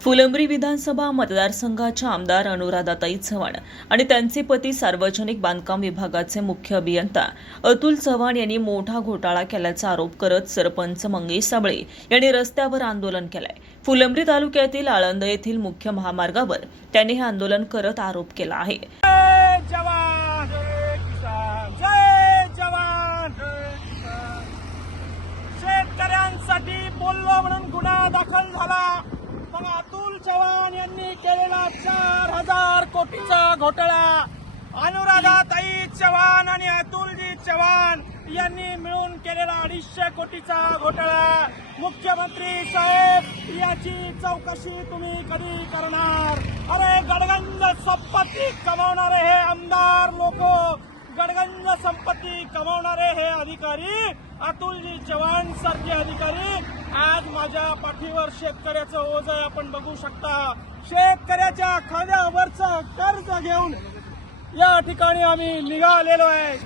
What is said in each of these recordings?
फुलंब्री विधानसभा मतदारसंघाच्या आमदार अनुराधाताई चव्हाण आणि त्यांचे पती सार्वजनिक बांधकाम विभागाचे मुख्य अभियंता अतुल चव्हाण यांनी मोठा घोटाळा केल्याचा आरोप करत सरपंच मंगेश साबळे यांनी रस्त्यावर आंदोलन केलंय। फुलंब्री तालुक्यातील आळंद येथील मुख्य महामार्गावर त्यांनी हे आंदोलन करत आरोप केला आहे। शेतकऱ्यांसाठी बोललो म्हणून गुन्हा दाखल झाला। मग अतुल चव्हाण यांनी केलेला 4000 कोटीचा घोटाळा, अनुराधाताई चव्हाण आणि अतुलजी चव्हाण यांनी मिळून केलेला 250 कोटीचा घोटाळा। मुख्यमंत्री साहेब, याची चौकशी तुम्ही कधी करणार? अरे गडगंज संपत्ती कमावणारे हे आमदार लोक, गडगंज संपत्ती कमावणारे हे अधिकारी, अतुलजी चव्हाण सारखे अधिकारी आज माझ्या पाठीवर शेतकऱ्याचं ओझ आहे, आपण बघू शकता। शेतकऱ्याच्या खांद्यावरचं कर्ज घेऊन या ठिकाणी आम्ही निघालेलो आहे।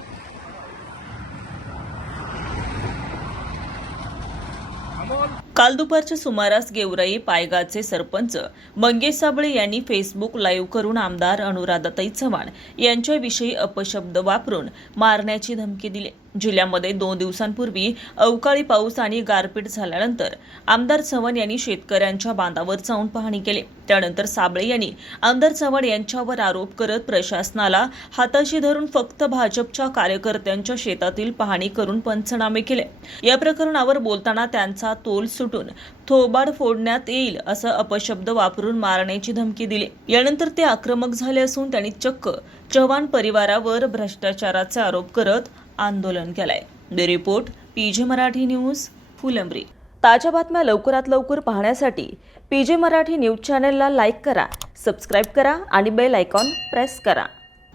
काल दुपारच्या सुमारास गेवराई पायगाचे सरपंच मंगेश साबळे यांनी फेसबुक लाईव्ह करून आमदार अनुराधाताई चव्हाण यांच्याविषयी अपशब्द वापरून मारण्याची धमकी दिली। जिल्ह्यामध्ये 2 दिवसांपूर्वी अवकाळी पाऊस आणि गारपीट झाल्यानंतर आमदार चव्हाण यांनी शेतकऱ्यांच्या बांधावर जाऊन पाहणी केली। त्यानंतर साबळे यांनी आमदार चव्हाण यांच्यावर आरोप करत प्रशासनाला हाताशी धरून फक्त भाजपच्या कार्यकर्त्यांच्या शेतातील पाहणी करून पंचनामे केले। या प्रकरणावर बोलताना त्यांचा तोल सुटून थोबाड फोडण्यात येईल असं अपशब्द वापरून मारण्याची धमकी दिली। यानंतर ते आक्रमक झाले असून त्यांनी चक्क चव्हाण परिवारावर भ्रष्टाचाराचे आरोप करत आंदोलन केलंय। Bureau report PJ Marathi news Phulambri. ताज्या बातम्या लवकरात लवकर पाहण्यासाठी पीजे मराठी न्यूज चॅनलला लाईक करा, सबस्क्राईब करा आणि बेल आयकॉन प्रेस करा।